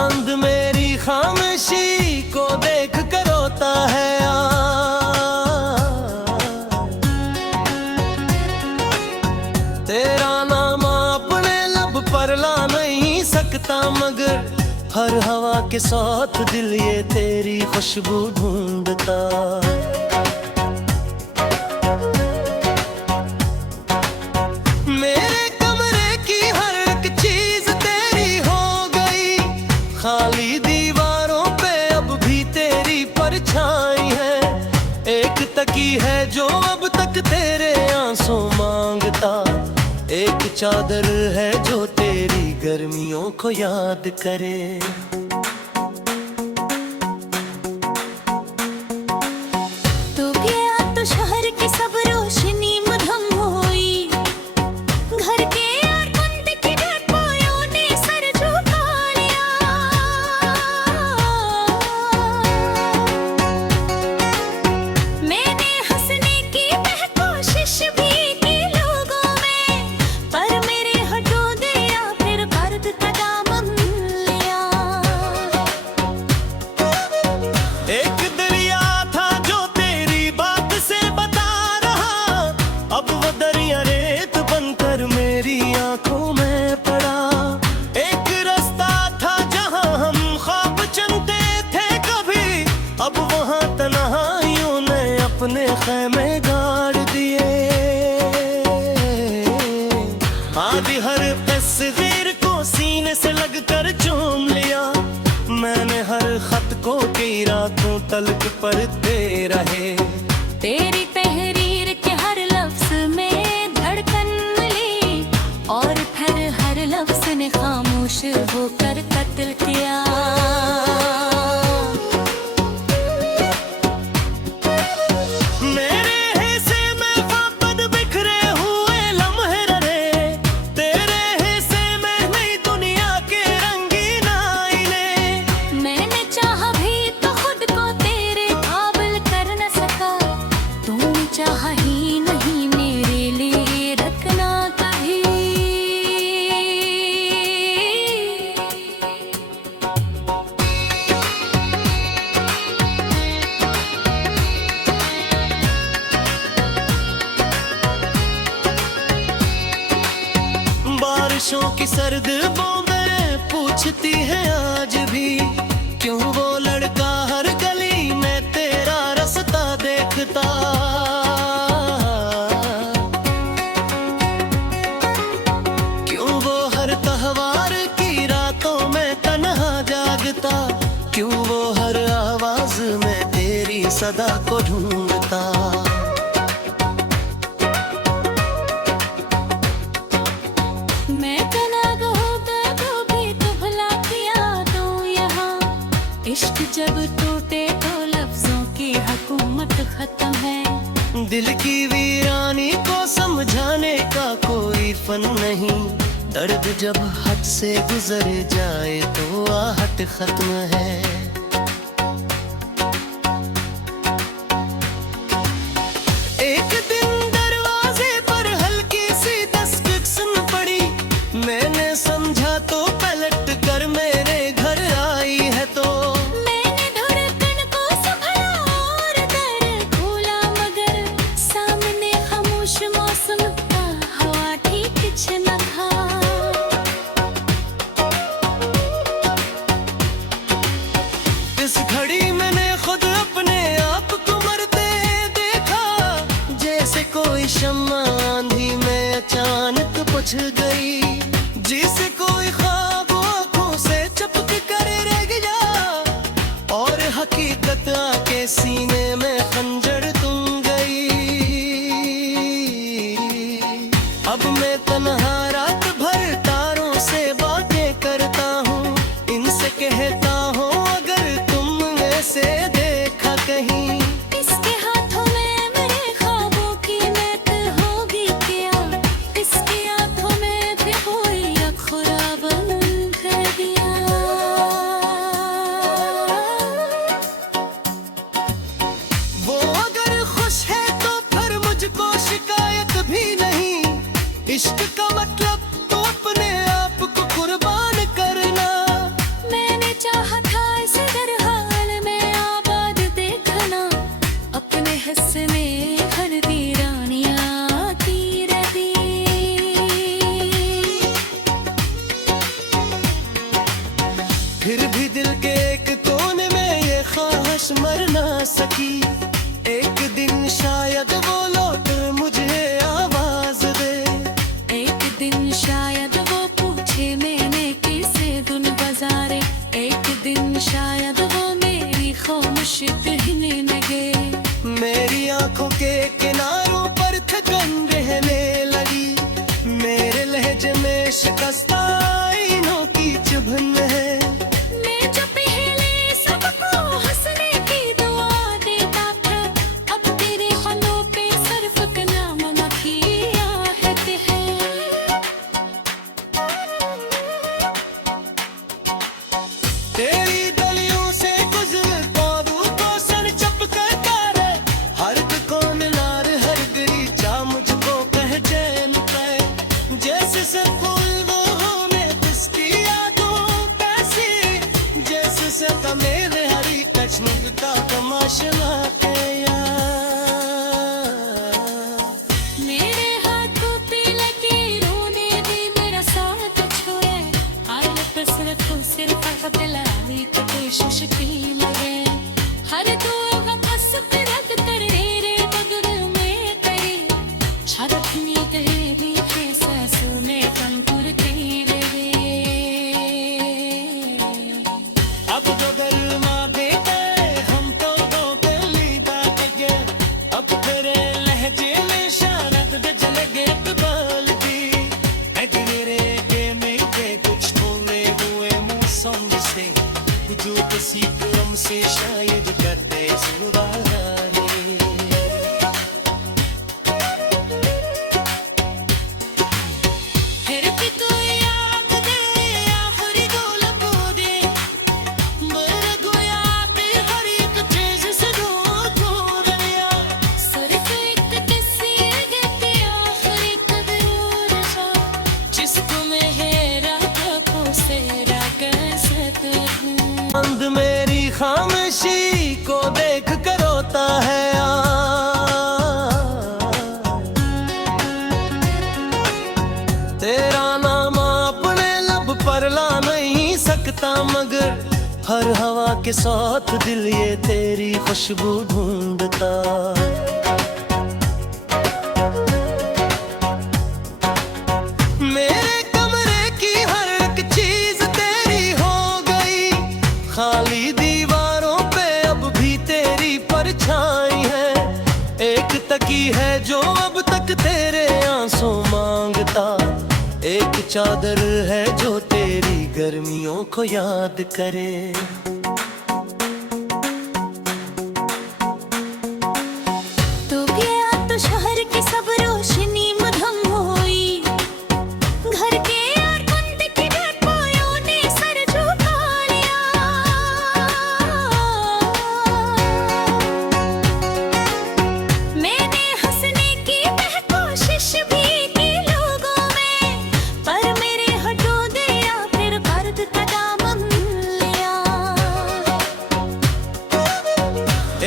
चांद मेरी खामोशी को देख कर रोता है तेरा नाम अपने लब पर ला नहीं सकता, मगर हर हवा के साथ दिल ये तेरी खुशबू ढूंढता। मेरे कमरे की हर एक चीज तेरी हो गई, खाली दीवारों पे अब भी तेरी परछाई है। एक तकी है जो अब तक तेरे आंसू मांगता, एक चादर है जो तेरी गर्मियों को याद करे। तू गया तो शहर की सब रोशनी मधम हुई, घर के और कुंद की ढकों ने सर झुका लिया। मैंने हंसने की कोशिश भी की लोगों में, पर मेरे होठों गया फिर दर्द का दामन लिया। एक दरिया था जो तेरी बात से बता रहा, अब वो दरिया रेत बनकर मेरी आंखों में पड़ा। एक रास्ता था जहां हम ख्वाब चुनते थे कभी, अब वहां तन्हाइयों ने अपने ख़ैमे गाड़ दिए। आदि हर तस्वीर को सीने से लगकर चूम लिया, मैंने हर खत को कई रातों तलक पढ़ते रहे। तेरी तहरीर के हर लफ्ज में धड़कन मिली, और फिर हर लफ्ज ने खामोश होकर कत्ल किया। मेरे हिस्से में वापस बिखरे हुए लम्हे रहे, तेरे हिस्से में नई दुनिया के रंगीन आईने। मैंने चाहा भी तो खुद को तेरे काबिल कर न सका, तूने चाहा ही नहीं मेरे लिए रखना कभी। बारिशों की सर्द बूंदें पूछती हैं आज भी, क्यों वो लड़का हर गली में तेरा रास्ता देखता। क्यों वो हर त्योहार की रातों में तन्हा जागता, क्यों वो हर आवाज में तेरी सदा को ढूंढता। मैं तनाग होगा तो भी तो भला किया तू यहाँ, इश्क जब टूटे तो लफ्जों की हुकूमत खत्म है। दिल की वीरानी को समझाने का कोई फन नहीं, दर्द जब हद से गुजर जाए तो आहट खत्म है। एक दिन दरवाजे पर हल्की सी दस्तक सुन पड़ी, मैंने समझा तो पलट कर मेरे घर आई है। तो मैंने धड़कन को संभाला और दर खोला, मगर सामने खामोश मौसम का हवा ठीक न था। इस घड़ी मैंने खुद अपने आप को मरते देखा, जैसे कोई शम्मा आंधी में अचानक बुझ गई, जिसे कोई ख्वाब आंखों से चपक कर रह गया, और हकीकत आके सीने में खंजर तुम गई। अब मैं तन्हा रात भर तारों से बातें करता हूँ, इनसे कहता हूँ अगर तुम ऐसे देखा कहीं। इसके हाथों में मेरे ख्वाबों की मैत होगी क्या, इसकी आंखों में भी फिर भी दिल के एक कोने में ये ख्वाहिश मर ना सकी। एक दिन शायद वो लौट मुझे आवाज दे, एक दिन शायद वो पूछे मैंने किसे धुन बजारे, एक दिन शायद वो मेरी खामोशी कहने लगे। मेरी आंखों के किनारों पर थकन रहने लगी, मेरे लहजे में शिकस्त आईनों की चुभन है। मैं जो पहले सबको हंसने की दुआ देता था, अब तेरे हाथों पे सिर्फ कलाम की आहट है। तेरी गलियों से गुजरता दूं तो सर चपकता रहे, हर दुकान लार हर गलीचा मुझको पहचान पाए। जैसे सब फूल वो में किसकी यादों कैसी, जैसे सब मेरे हरी कश्मीर का तमाशा के मेरे हाथों पे लगे रोने भी मेरा साथ छोड़े, आई कसरत को सिर्फ दिलाने की कोशिश की लगे। हर दुआ हंस पे रख कर रे बगल में करे, छड़कनी तेरी के सांसों में कंकुर तेरे। अब जो गरमा देते हम तो दो गली बात गए, अब तेरे लहजे में शारद गजल गे बोल दी। मेरे के मेरे कुछ बोले हुए मुंह समझ से, जो किसी कलम से शायद करते सुधारे। फिर भी तू याद दे आखिरी गोल को दे, मेरा गोया पे हर एक चीज से दूर गया। सिर्फ एक किसी गते आखिरी कदर सा, जिसको मैं हेरा को सेरा कैसे करूं। अंध मेरी खामोशी को देख कर रोता है तेरा नाम अपने लब पर ला नहीं सकता, मगर हर हवा के साथ दिल ये तेरी खुशबू ढूंढता। मेरे कमरे की हर एक चीज तेरी हो गई, खाली दीवारों पे अब भी तेरी परछाई है। एक तकी है जो अब तक तेरे आंसू मांगता, एक चादर है जो तेरी गर्मियों को याद करे। तो गया तो शहर की सब रोशनी मधम हुई, घर के और बंद की डरपोयों ने सर झुका लिया। मैंने हंसने की कोशिश भी की लोगों में, पर मेरे होठों दिया फिर दर्द का दामन लिया।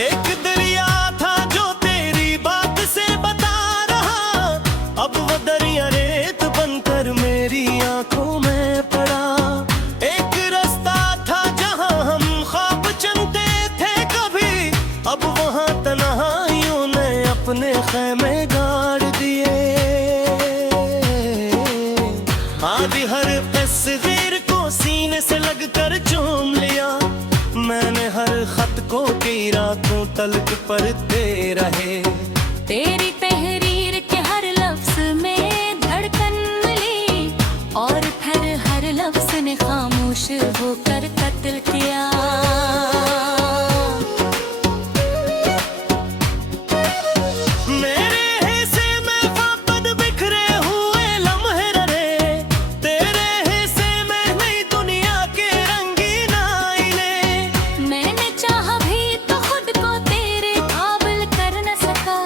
एक दरिया था जो तेरी बात से बता रहा, अब वो दरिया रेत बनकर मेरी आंखों में पड़ा। एक रास्ता था जहां हम ख्वाब चुनते थे कभी, अब वहां तन्हाइयों ने अपने खैमे गाड़ दिए। आदि हर तस्वीर को सीने से लगकर चूम लिया, मैंने हर खत को कई रातों तलक पढ़ते रहे। तेरी तहरीर के हर लफ्ज में धड़कन मिली, और फिर हर लफ्ज ने खामोश होकर कत्ल किया। मेरे हिस्से में वापस बिखरे हुए लम्हे रे, तेरे हिस्से में नई दुनिया के रंगीन आईने। मैंने चाहा भी तो खुद को तेरे काबिल कर न सका,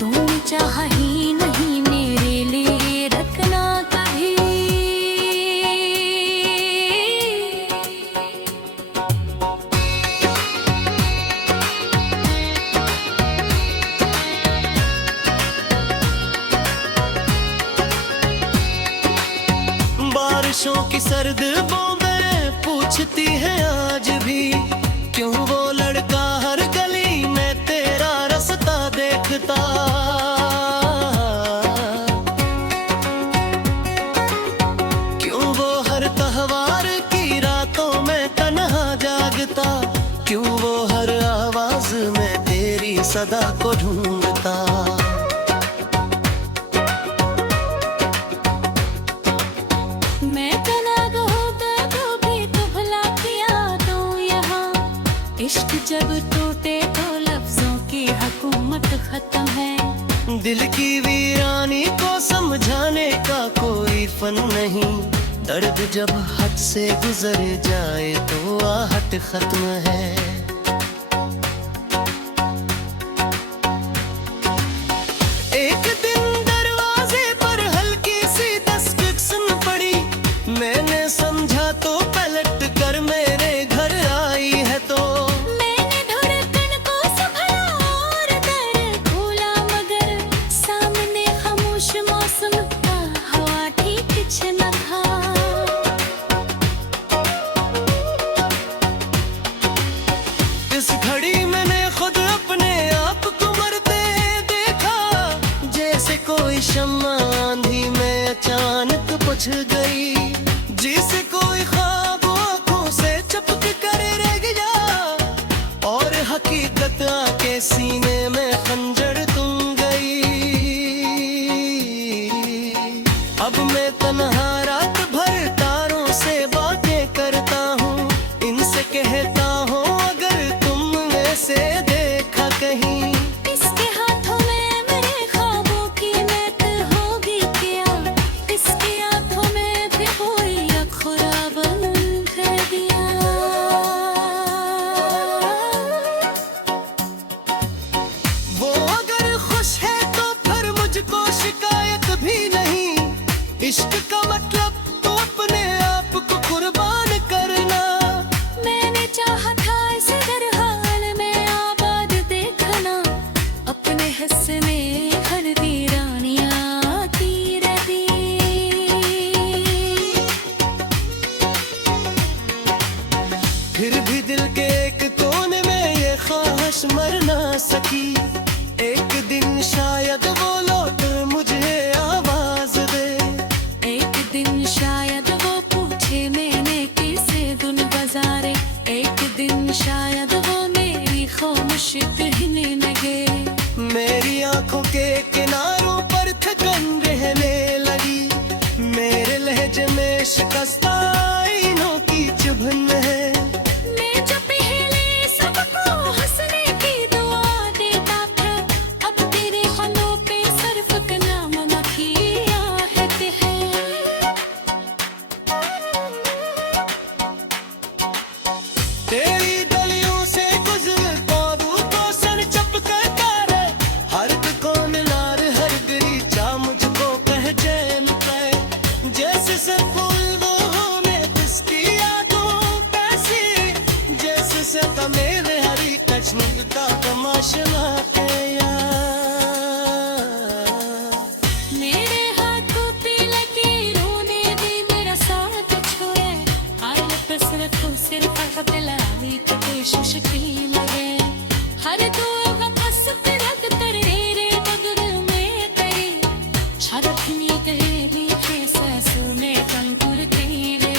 तूने चाहा ही नहीं मेरे लिए रखना कभी। बारिशों की सर्द बूंदें पूछती है आज भी। क्यों वो लड़का हर गली में तेरा रास्ता देखता, क्यों वो हर त्योहार की रातों में तन्हा जागता, क्यों वो हर आवाज में तेरी सदा को ढूंढता। मैं तनाग होता तो भी तो भला किया तो यहाँ। इश्क जब टूटे तो लफ्जों की हुकूमत खत्म है। दिल की वीरानी को समझाने का कोई फन नहीं। दर्द जब हद से गुजर जाए तो आहट खत्म है। एक दिन दरवाजे पर हल्की सी दस्तक सुन पड़ी। मैंने समझा तो पलट कर मेरे घर आई है तो मैंने धड़कन को संभाला और दर खोला, मगर सामने खामोश मौसम का हवा ठीक न था। इस घड़ी मैंने खुद अपने आप को मरते देखा। जैसे कोई शम्मा आंधी में अचानक बुझ गई, जिसे कोई ख्वाब आंखों से चपक कर रह गया, और हकीकत आके सीने में खंजर तुम गई। अब मैं तन्हा रात भर तारों से बातें करता हूँ। इनसे कहता हूँ अगर तुम ऐसे देखा कहीं। इसके हाथों में मेरे ख्वाबों की मैत होगी क्या? इसके हाथों में भी कोई अखरा बन कर दिया। वो अगर खुश है तो फिर मुझको शिकायत भी नहीं। इश्क का मतलब तो अपने आप को कुर्बान करना। मैंने चाहा था इसे हर हाल में आबाद देखना। अपने हिस्से में हर वीरानियां आती रहती। फिर भी दिल के एक कोने में ये ख्वाहिश मर ना सकी। एक दिन शायद वो लौट मुझे आवाज दे। एक दिन शायद वो पूछे मैंने किसे धुन बजारे। एक दिन शायद वो मेरी खामोशी कहने लगे। मेरी आंखों के किनारों पर थकन रहने लगी। मेरे लहजे में शिकस्ता आईनों की चुभन है। मैं जो पहले सबको हंसने की दुआ देता था, अब तेरे हाथों पे सिर्फ कलाम न किया है। तेरी गलियों से गुजरता हूँ तो सर चपकता रे। हर दुकान लार हर गलीचा मुझको पहचानता है। जैसे से फूल वो होने उसकी यादों पैसी। जैसे से मेरे हरी कश्मीर का तमाशा है यार। मेरे हाथों पे लकीरों ने भी मेरा साथ छोड़ा। हाल पे सिर्फ फकत लावी तो कोशिश की लगे। हर दो वक़्त पे रख कर रे बगल में तेरी छड़कनी तेरी कैसा सुने कंकुर तेरे।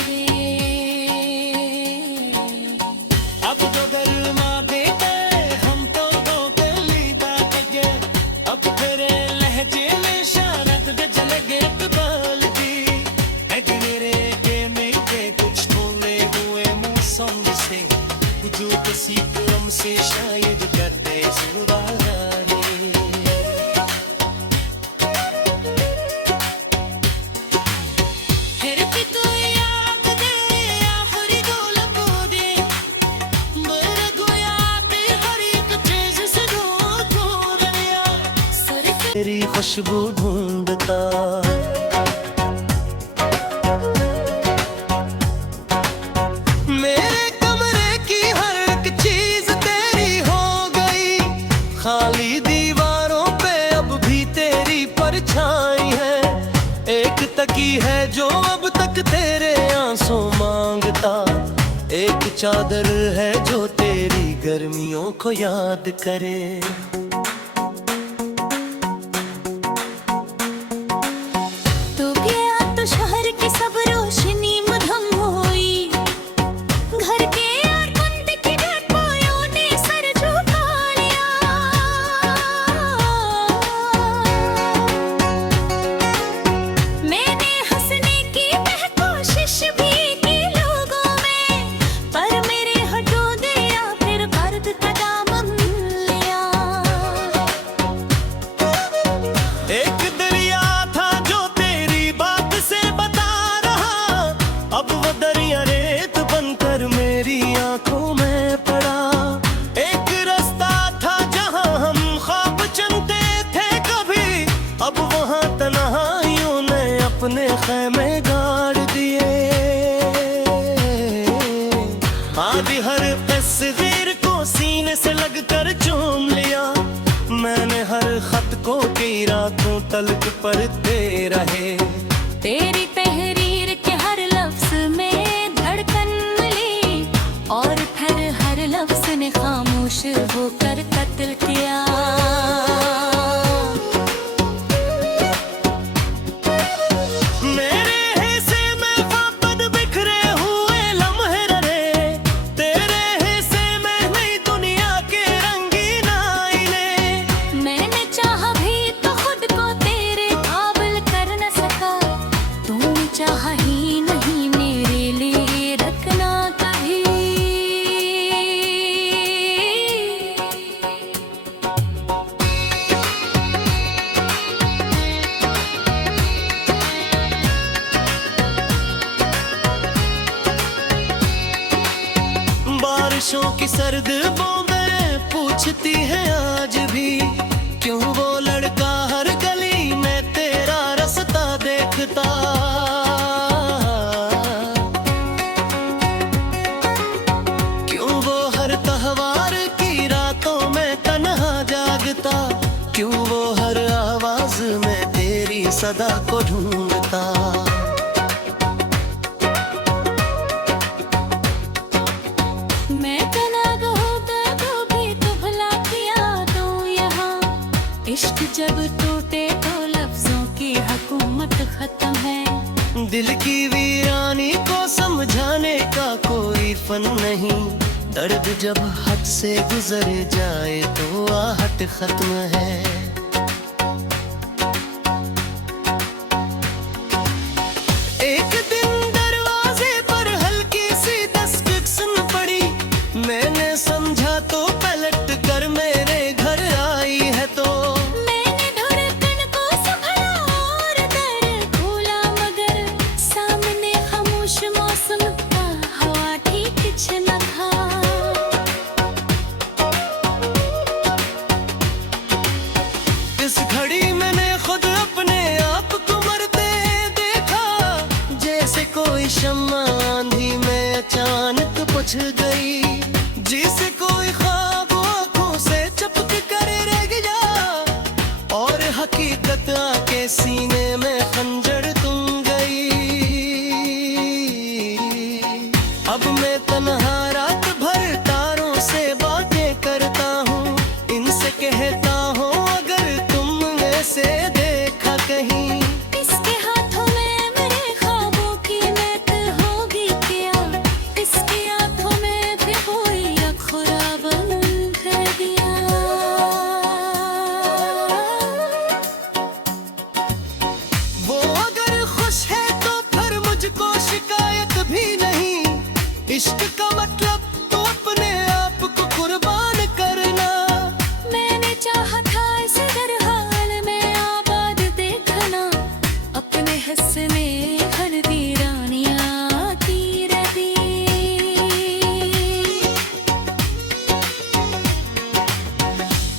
अब तो गरमा देते हम तो दो गली बात के। अब तेरे लहजे में शारद गजल गे बाल दी। मेरे के मेरे कुछ बोले हुए मुंह संग से। जो किसी कलम से शायद करते जुबानी। फिर भी तो याद दे आखिरी गोल को दे। मेरे गोया पे हर एक चीज से दूर दिया। सिर्फ तेरी खुशबू ढूंढता। मेरे कमरे की हर एक चीज तेरी हो गई। खाली दीवारों पे अब भी तेरी परछाई है। एक तकी है जो अब तक तेरे आंसू मांगता। एक चादर है जो तेरी गर्मियों को याद करे। तू गया तो शहर की सब रोशनी मधम हुई, घर के और कुंद की डरपोयों ने सर झुका लिया। मैंने हंसने की कोशिश भी की लोगों में, पर मेरे हटो दिया फिर दर्द का दामन लिया। एक दरिया था जो तेरी बात से बता रहा, अब वो दरिया रेत बनकर मेरी आंखों में पड़ा। एक रास्ता था जहां हम ख्वाब चुनते थे कभी, अब वहां तन्हाइयों ने अपने खैमे गाड़ दिए। आदि हर तस्वीर को सीने से लगकर चूम लिया, मैंने हर खत को कई रातों तलक पढ़ते रहे। तेरी तहरीर के हर लफ्ज में धड़कन मिली, और फिर हर लफ्ज ने खामोश होकर कत्ल किया। मेरे हिस्से में वापस बिखरे हुए लम्हे रहे, तेरे हिस्से में नई दुनिया के रंगीन आईने। मैंने चाहा भी तो खुद को तेरे काबिल कर न सका, तूने चाहा ही नहीं मेरे लिए रखना कभी। बारिशों की सर्द बूंदें पूछती हैं आज भी, क्यों वो लड़का हर गली में तेरा रास्ता देखता। क्यों वो हर त्योहार की रातों में तन्हा जागता, क्यों वो हर आवाज में तेरी सदा को ढूंढता। मैं तनाग होता तो भी तो भला किया तो यहाँ, इश्क जब टूटे तो लफ्जों की हुकूमत खत्म है। दिल की वीरानी को समझाने का कोई फन नहीं, दर्द जब हद से गुजर जाए तो आहट खत्म है। एक दिन दरवाजे पर हल्की सी दस्तक सुन पड़ी, मैंने समझा तो पलट कर मेरे घर आई है तो। मैंने धड़कन को संभाला और दर खोला, मगर सामने खामोश मौसम का हवा ठीक न था। इस घड़ी मैंने खुद अपने आप को मरते देखा, जैसे कोई शम्मा आंधी में अचानक बुझ गई, जिसे कोई ख्वाब आंखों से चपक कर रह गया, और हकीकत आके सीने में खंजर तुम गई। अब मैं तन्हा रात भर तारों से बातें करता हूँ, इनसे कहता हूँ अगर तुमने से देखा कहीं। इसके हाथों में मेरे ख्वाबों की मैत होगी क्या, इसके हाथों में भी कोई अखरा बंद कर दिया। वो अगर खुश है तो फिर मुझको शिकायत भी नहीं, इश्क का मतलब तो अपने आप को कुर्बान करना। मैंने चाहा था इसे हर हाल में आबाद देखना, अपने हिस्से में हर वीरानियां आती रहती।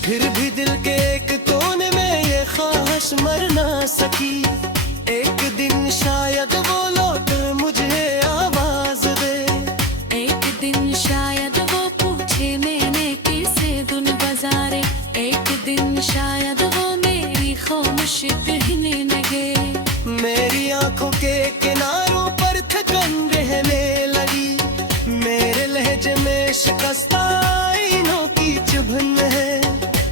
फिर भी दिल के एक कोने में ये ख्वाहिश मर ना सकी, एक दिन शायद वो लौट मुझे आवाज दे। एक दिन शायद वो पूछे मैंने किसे धुन बजारे, एक दिन शायद वो मेरी खामोश कहने लगे। मेरी आंखों के किनारों पर थकन रहने लगी, मेरे लहर तेज में शिकस्ता आईनों की चुभन है।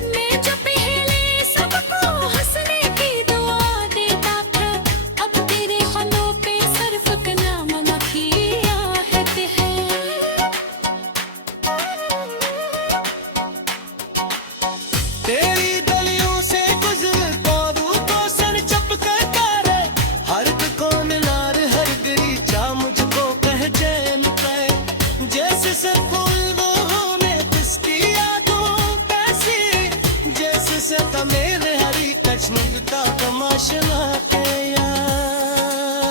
मैं जो पहले सबको हंसने की दुआ देता था, अब तेरे फनों पे सर्फ का नाम मखिया कहते हैं। तेरी गलियों से गुजर पौधों को सर चपकता रे, हर दुकान लार हर गलीचा मुझको कह चैन पे। जैसे सब फूलों में किसकी यादों कैसी, जैसे सब मेरे हरी कश्मीर का तमाशा के यार।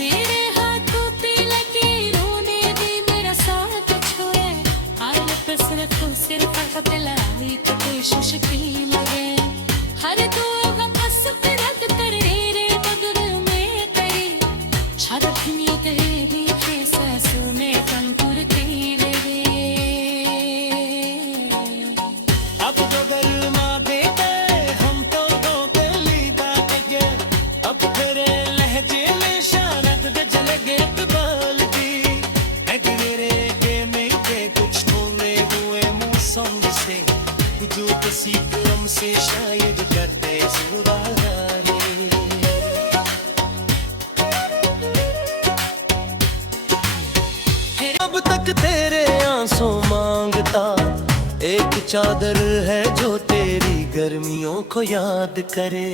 मेरे हाथों पे लगे रोने दे मेरा साथ छोड़े, आई बस रखो सिर्फ दिलाई तो कोशिश की लगे। हर दो हंस पे रद कर रे बगल में तेरी शरफ में तेरी सांसों में कंकुर तेरे। अब तो गरमा देते हम तो दो गली बात के, अब तेरे लहजे में शानद गजल गे कबाल दी है। तेरे के मेरे कुछ बोले हुए मुंह संग से, जो किसी कलम से शायद करते सुवारे। अब तक तेरे आंसू मांगता एक चादर है जो तेरी गर्मियों को याद करे।